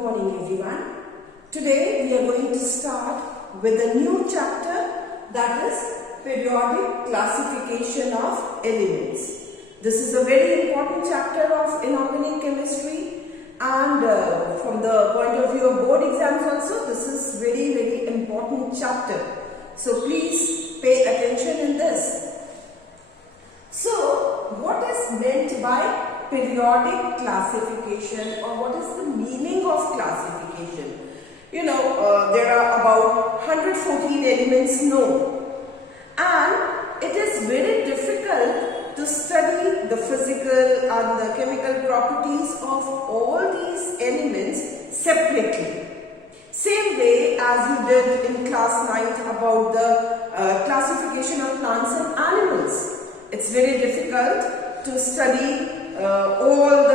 morning everyone. Today we are going to start with a new chapter, that is periodic classification of elements. This is a very important chapter of inorganic chemistry, and from the point of view of board exams also, this is very important chapter. So please pay attention in this. So what is meant by periodic classification, or what is the meaning of classification? You know, there are about 114 elements known, and it is very difficult to study the physical and the chemical properties of all these elements separately. Same way as you did in class 9 about the classification of plants and animals. It's very difficult to study all the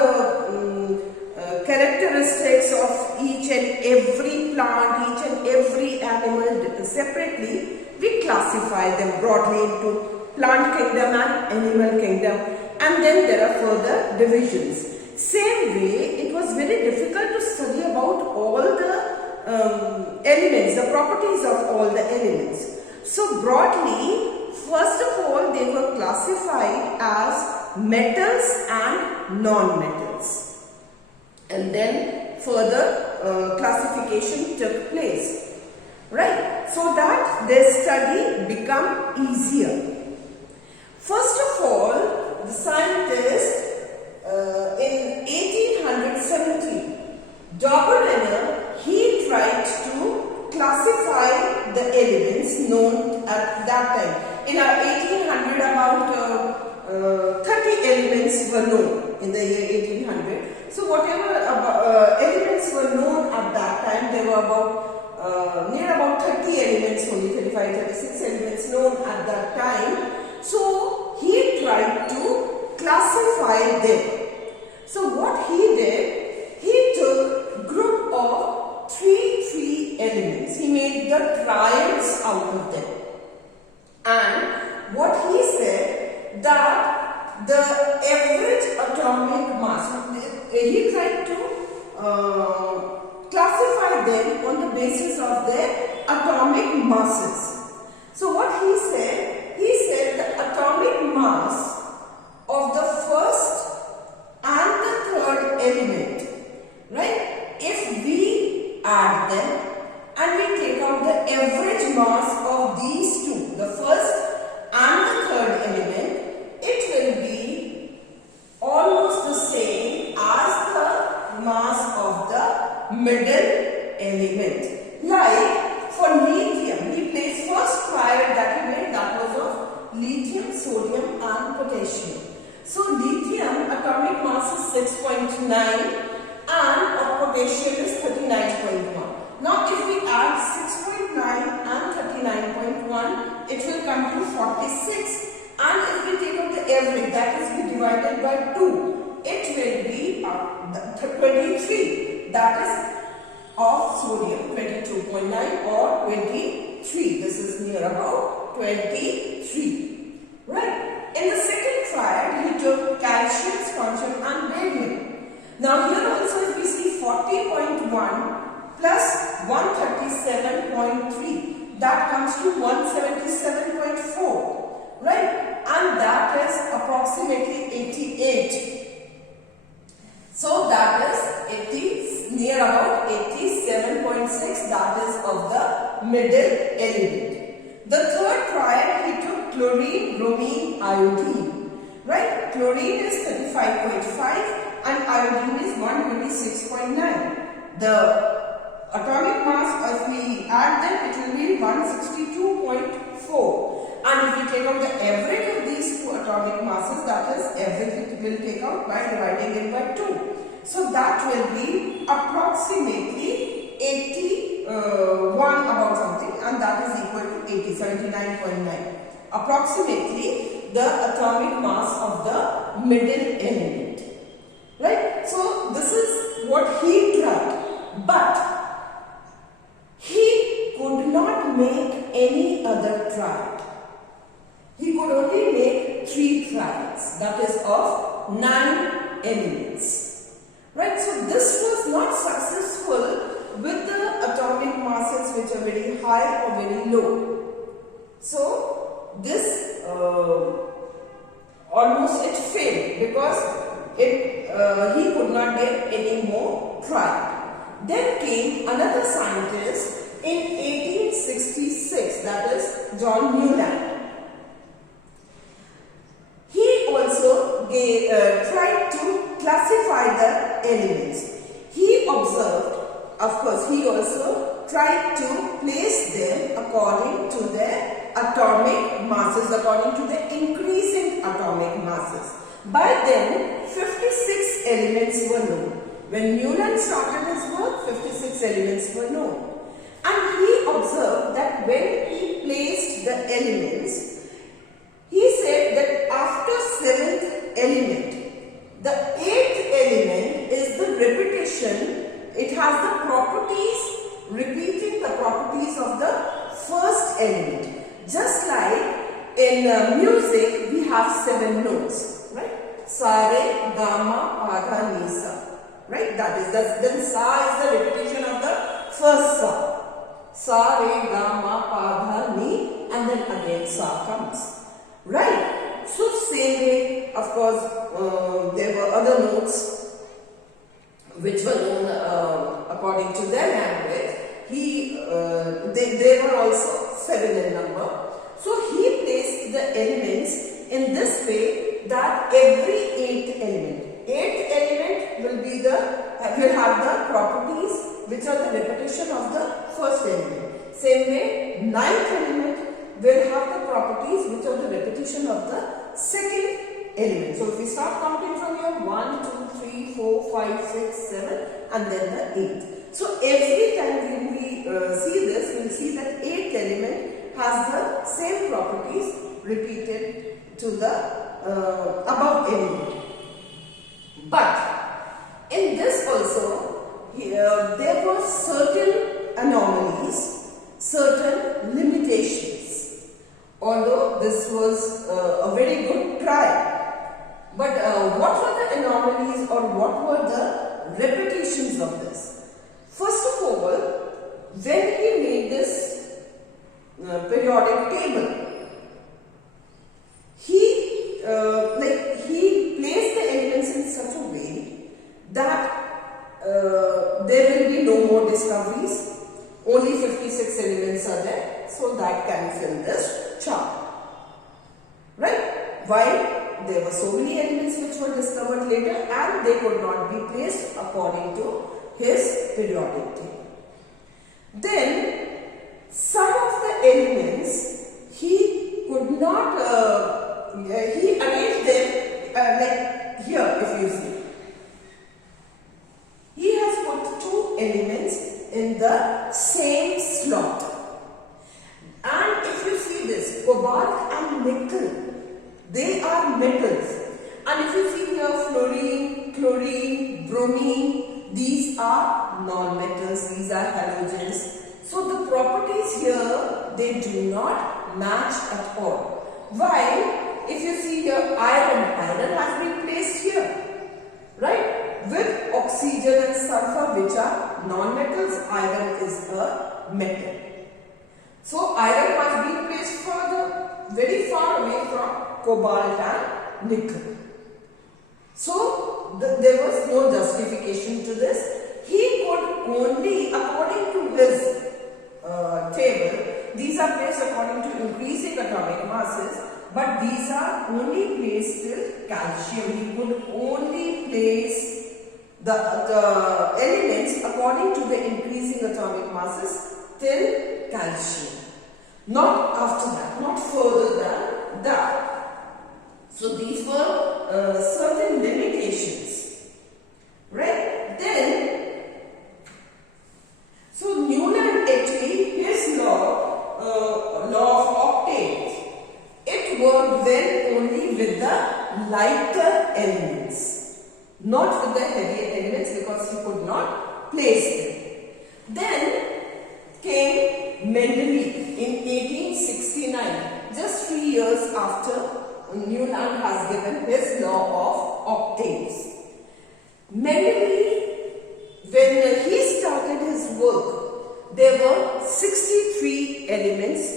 characteristics of each and every plant, each and every animal separately. We classify them broadly into plant kingdom and animal kingdom, and then there are further divisions. Same way, it was very difficult to study about all the elements, the properties of all the elements. So broadly, first of all, they were classified as metals and non-metals, and then further classification took place, right? So that their study become easier. First of all, the scientist in 1870, Dobereiner, he tried to classify the elements known at that time. In 1800, about 30 elements were known in the year 1800. So whatever elements were known at that time, there were about near about 30 elements, only 35, 36 elements known at that time. So he tried to classify them. So what he did, he took a group of three elements. He made the triads out of them. And what he said, that the average atomic mass, he tried to classify them on the basis of their atomic masses. So what he said the atomic mass of the first and the third element, right? If we add them and we take out the average mass of these two, the first and the third element, it will be almost the same as the mass of the middle element. Like for lithium, he placed first triad that he made, that was of lithium, sodium and potassium. So lithium atomic mass is 6.9 and of potassium is 39.1. Now if we add 6.9 and 39.1, it will come to 46. And if we take out the average, that is be divided by 2, it will be 23. That is of sodium, 22.9 or 23. This is near about 23. Right? In the second triad, he took calcium, strontium and barium. Now here also if we see 40.1 plus 137.3, that comes to 177.4, right? And that is approximately 88. So that is near about 87.6, that is of the middle element. The third triad, he took chlorine, bromine, iodine, right? Chlorine is 35.5 and iodine is 126.9. The atomic mass, if we add them, it will be 162.4. And if we take out the average of these two atomic masses, that is average it will take out by dividing it by 2. So that will be approximately 81 about something, and that is equal to 80, 79.9. Approximately the atomic mass of the middle element. Right? So this is what he tried. But he could not make any other triad. He could only make 3 triads, that is of 9 elements. Right? So this was not successful low. So this almost it failed because he could not get any more triad. Then came another scientist in 1866, that is John Newland. He also tried to classify the elements. He observed, of course, he also tried to place them according to their atomic masses, according to the increasing atomic masses. By then, 56 elements were known. When Newland started his work, 56 elements were known. And he observed that when he placed the elements, he said that after 7th element, the 8th element is the repetition. It has the properties, repeating the properties of the first element. Just like in music, we have 7 notes, right? Sa, re, ga, ma, pa, dha, ni, sa. Right? That is, then sa is the repetition of the first sa. Sa, re, ga, ma, pa, dha, ni, and then again sa comes. Right? So same way, of course, there were other notes which were known according to their language. They were also 7 in number. So he placed the elements in this way that every 8th element, 8th element will have the properties which are the repetition of the first element. Same way, 9th element will have the properties which are the repetition of the second element. So if we start counting from here, 1, 2, 3, 4, 5, 6, 7, and then the 8th. So every time when we see this, we will see that 8th element has the same properties repeated to the above element. But in this also, there were certain anomalies, certain limitations. Although this was a very good try. But what were the anomalies or what were the repetitions of this? First of all, when he made this periodic table, he placed the elements in such a way that there will be no more discoveries. Only 56 elements are there, so that can fill this chart. Right? Why? There were so many elements which were discovered later and they could not be placed according to his periodic table. Then, some of the elements he could not, he arranged them like here, if you see. He has put 2 elements in the same slot. And if you see this, cobalt and nickel, they are metals. And if you see here, fluorine, chlorine, bromine, these are non-metals, these are halogens. So the properties here, they do not match at all. While if you see here, iron has been placed here, right? With oxygen and sulfur, which are non-metals, iron is a metal. So iron has been placed further, very far away from cobalt and nickel. So there was no justification to this. He could only, according to his table, these are placed according to increasing atomic masses, but these are only placed till calcium. He could only place the elements according to the increasing atomic masses till calcium. Not after that, not further than that. So these were certain limitations, right? Then, so Newland actually, his law of octates, it worked then only with the lighter elements, not with the heavier elements because he could not place them. Then came Mendeleev in 1869, just 3 years after Newland has given his law of octates. Mendeleev, when he started his work, there were 63 elements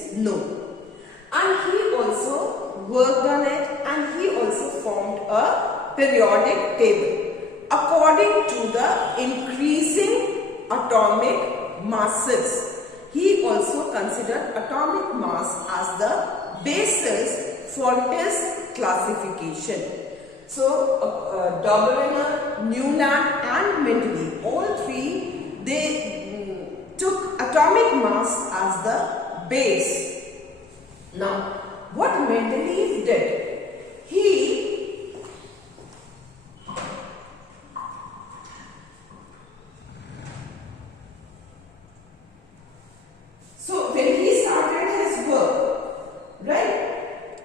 periodic table according to the increasing atomic masses. He also considered atomic mass as the basis for his classification. So, Dobereiner, Newland and Mendeleev, all three, they took atomic mass as the base. Now, what Mendeleev did, so when he started his work, right,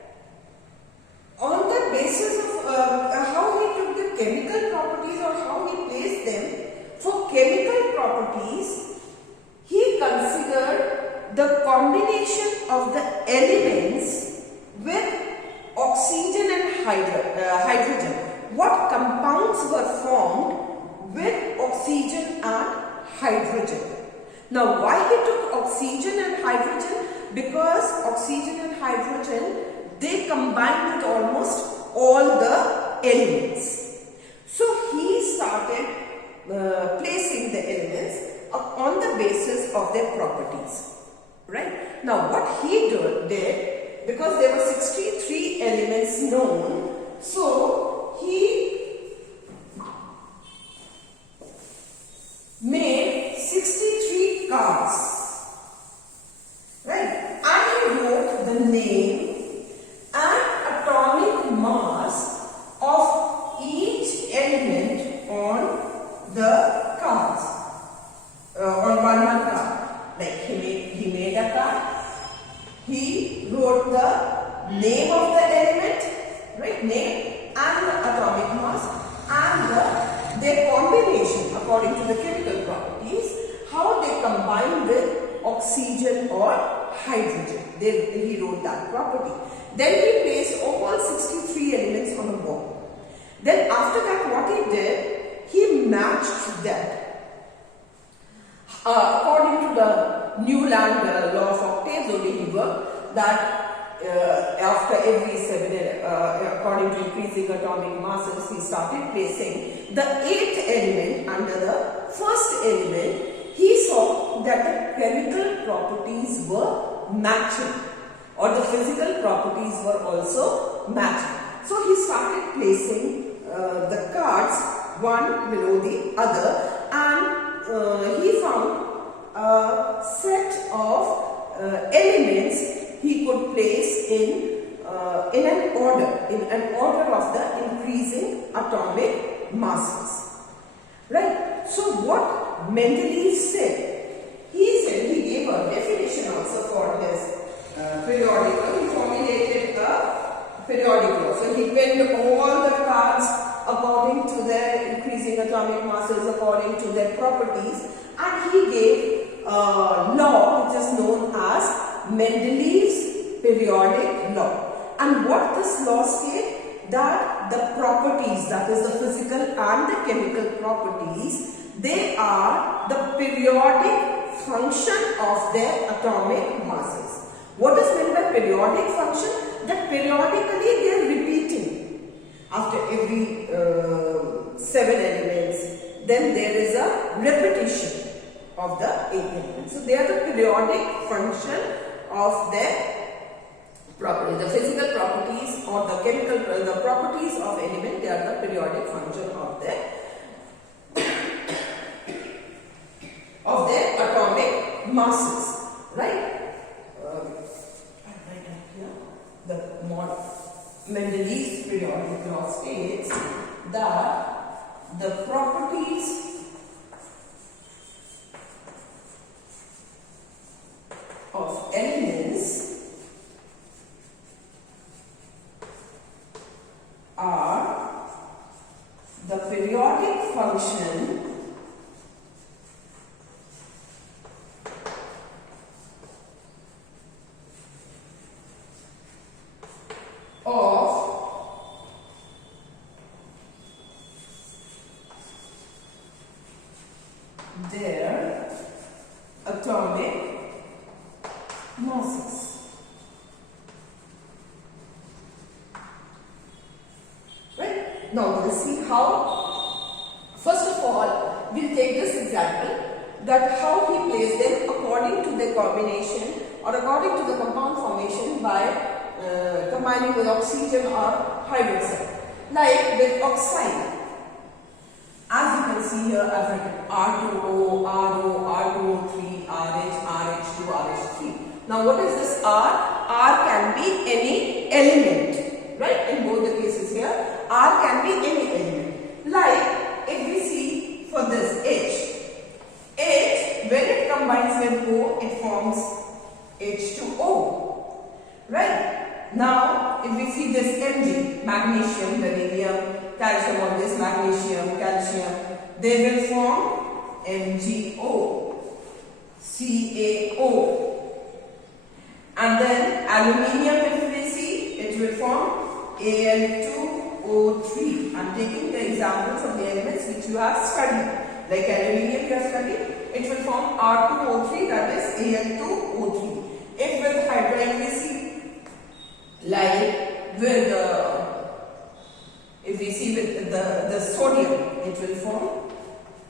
on the basis of how he took the chemical properties or how he placed them, for chemical properties, he considered the combination of the elements with oxygen and hydrogen. What compounds were formed with oxygen and hydrogen? Now, why he took oxygen and hydrogen? Because oxygen and hydrogen, they combine with almost all the elements. So, he started placing the elements on the basis of their properties. Right? Now, what he did, because there were 63 elements known, so he made 63 cards, right? And he wrote the name and atomic mass of each element on the cards, on one card. Like he made a card, he wrote the name of the element, right? Name and the atomic mass and their combination according to the chemical properties, how they combine with oxygen or hydrogen. He wrote that property. Then he placed all 63 elements on a wall. Then after that, what he did, he matched that. According to the Newland law of Octates, only he worked that after every 7, according to increasing atomic masses, he started placing the 8th element under the first element. He saw that the chemical properties were matching, or the physical properties were also matching. So he started placing the cards one below the other, and he found a set of elements he could place in an order of the increasing atomic masses. Right? So what Mendeleev said, he gave a definition also for his periodical. He formulated a periodical. So he penned all the cards according to their increasing atomic masses, according to their properties, and he gave a law which is known as Mendeleev's periodic law. And what this law states, that the properties, that is the physical and the chemical properties, they are the periodic function of their atomic masses. What is meant by periodic function? That periodically they are repeating. After every 7 elements, then there is a repetition of the 8 elements. So they are the periodic function of their properties. The physical properties or the chemical, the properties of element, they are the periodic function of their atomic masses. Right? The Mendeleev's periodic law states that the properties of elements are the periodic function of their atomic masses. Right? Now, this see how, first of all, we'll take this example that how he placed them according to their combination or according to the compound formation by combining with oxygen or hydroxide. Like with oxide, as you can see here, I've written R2O, RO, R2O3, RH, RH2, RH3. Now what is this R? R can be any element, right? In both the cases here, R can be any element. Like if we see for this H, when it combines with O, it forms H2O, right? Now if we see this Mg, magnesium, beryllium, calcium, all this magnesium, calcium, they will form MgO, CaO. And then aluminium, if we see, it will form Al2O3. I am taking the examples of the elements which you have studied. Like aluminium you have studied, it will form R2O3, that is Al2O3. If with hydride we see, like with if we see with the sodium, it will form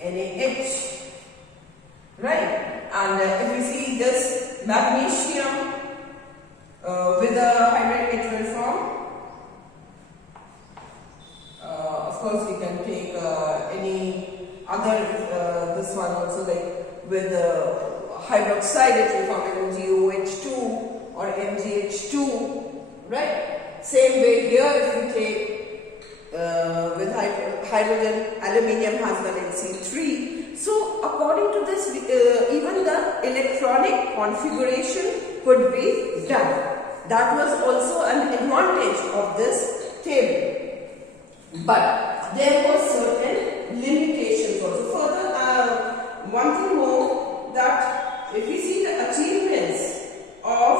NaH, right? And if we see this magnesium with the hydride, it will form, of course we can take any other, this one also, like with hydroxide, it will form MgOH2 or MgH2, right? Same way here, if we take with hydrogen, aluminium has one Nc3. So according to this, even the electronic configuration could be done. That was also an advantage of this table. But there were certain limitations also. Further, one thing more, that if we see the achievements of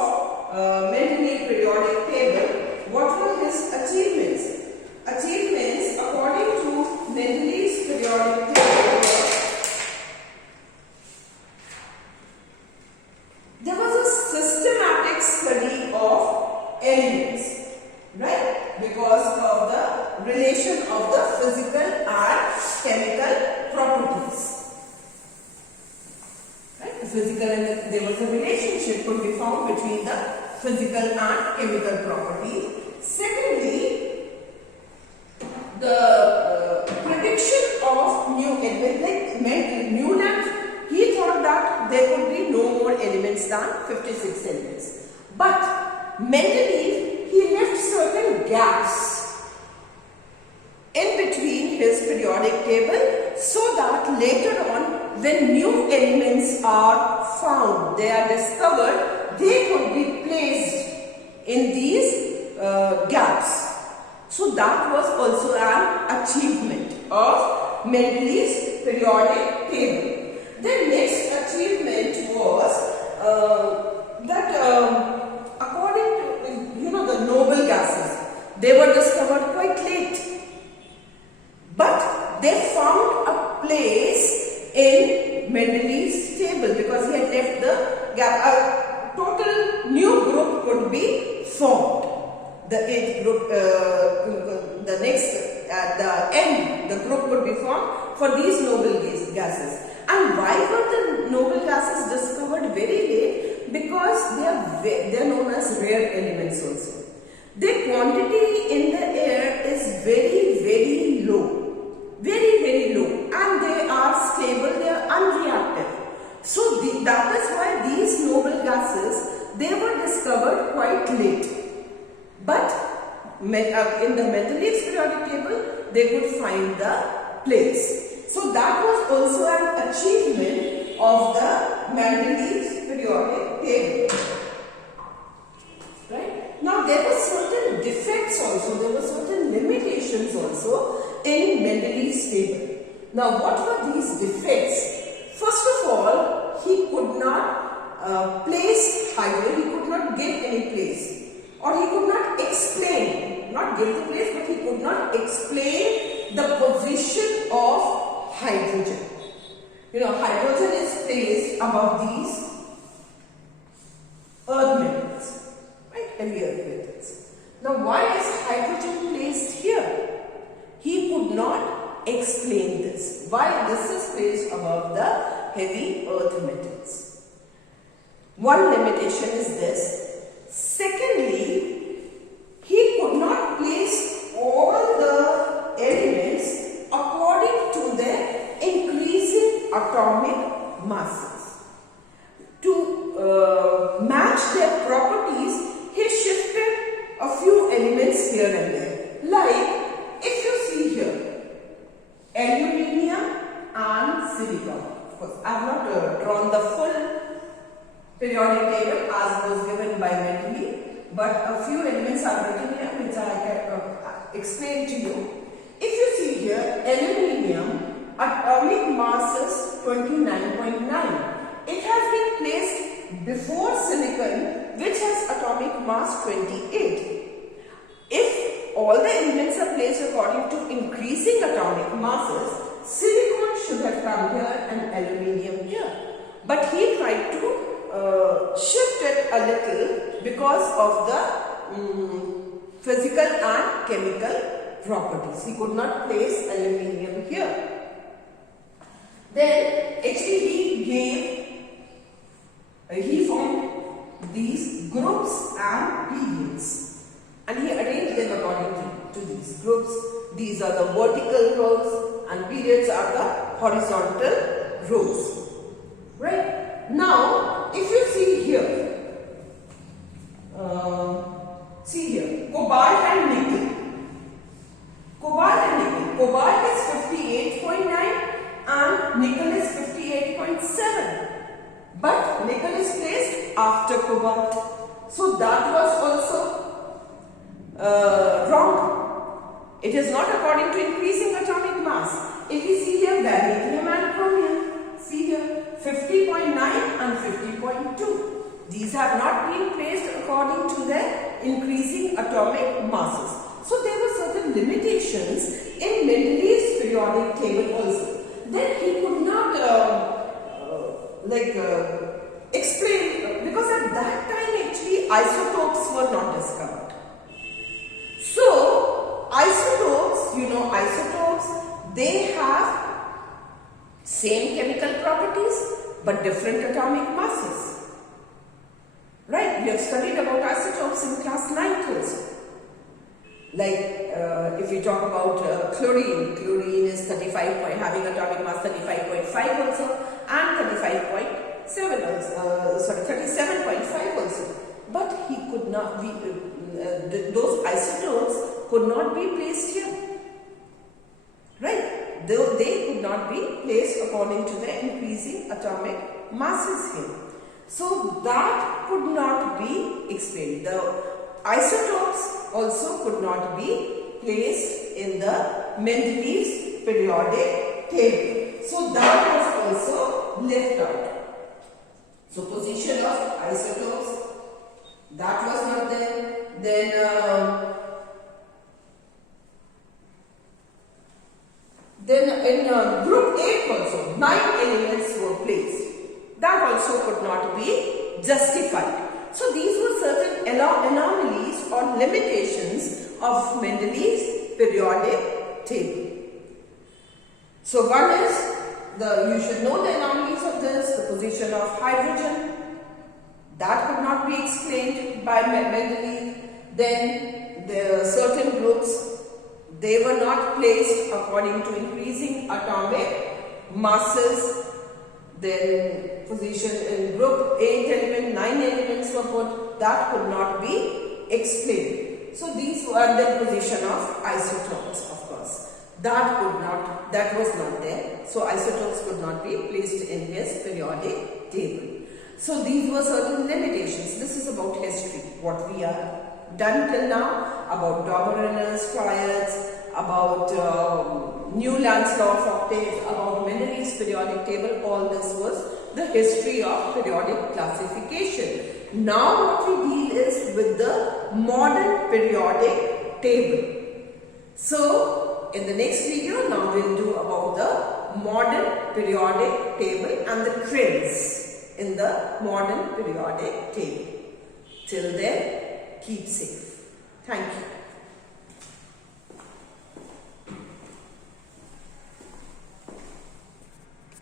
Mendeleev periodic table, what were his achievements? Achievements according to Mendeleev's periodic table, there was a systematic study of elements, right? Because of the relation of the physical and chemical properties. Right? The physical and there was a relationship could be found between the physical and chemical properties. Secondly, the prediction of new elements, like Newland, he thought that there could be no more elements than 56 elements. But Mendeleev, he left certain gaps in between his periodic table so that later on, when new elements are found, they are discovered, they could be placed in these gaps. So that was also an achievement of Mendeleev's periodic table. The next achievement was that according to the noble gases, they were discovered quite late, but they found a place in Mendeleev's table because he had left the gap. A total new group could be formed. The eighth group, the next at the end, the group could be formed for these noble gases. And why were the noble gases discovered very late? Because they are known as rare elements also. Their quantity in the air is very, very low, very low, and they are stable, they are unreactive. So that is why these noble gases, they were discovered quite late. But in the Mendeleev's periodic table, they could find the place. So that was also an achievement of the Mendeleev's periodic table. Right? Now there were certain defects also, there were certain limitations also in Mendeleev's table. Now what were these defects? First of all, he could not place hydrogen, he could not give any place. Or he could not explain, not give the place, but he could not explain the position of hydrogen. Hydrogen is placed above these earth metals, right? Heavy earth metals. Now, why is hydrogen placed here? He could not explain this. Why this is placed above the heavy earth metals. One limitation is this. Secondly, he could not place all the elements according to their increasing atomic masses. To match their properties, he shifted a few elements here and there. Like, if you see here, aluminium and silicon. Of course, I have not drawn the full periodic table as was given by Mendeleev, but a few elements are written here which I can explain to you. If you see here, aluminium, atomic mass is 29.9. It has been placed before silicon, which has atomic mass 28. If all the elements are placed according to increasing atomic masses, silicon should have come here and aluminium here. But he tried to shift it a little because of the physical and chemical properties. He could not place aluminium here. Then actually he formed these groups and periods, and he arranged them according to these groups. These are the vertical rows and periods are the horizontal rows. Right? Now, if you see here, cobalt and nickel. Cobalt is 58.9 and nickel is 58.7. But nickel is placed after cobalt. So that was also wrong. It is not according to increasing atomic mass. If you see here, vanadium and chromium, see here 50.9 and 50.2. These have not been placed according to their increasing atomic masses. So there were certain limitations in Mendeleev's periodic table also. Then he could not explain, because at that time actually isotopes were not discovered. So isotopes, they have same chemical properties but different atomic masses. Right? We have studied about isotopes in class 9 also. Like if we talk about chlorine is 35 having atomic mass 35.5 also and 37.5 also. But he could not be, those isotopes could not be placed here. Right? Though they could not be placed according to the increasing atomic masses here. So that could not be explained. The isotopes also could not be placed in the Mendeleev's periodic table. So that was also left out. So position of isotopes, that was not there. Then in group 8 also 9 elements were placed. That also could not be justified. So these were certain anomalies or limitations of Mendeleev's periodic table. So one is, you should know the anomalies of this, the position of hydrogen, that could not be explained by Mendeleev. Then there are certain groups, they were not placed according to increasing atomic masses. Then position in group 8 element, 9 elements were put, that could not be explained. So these were the position of isotopes, of course. That was not there. So isotopes could not be placed in his periodic table. So these were certain limitations. This is about history, what we are done till now, about Dobereiner's triads, about Newland's law of octates, about Mendeleev's periodic table. All this was the history of periodic classification. Now what we deal is with the modern periodic table. So in the next video, now we will do about the modern periodic table and the trends in the modern periodic table. Till then, keep safe. Thank you.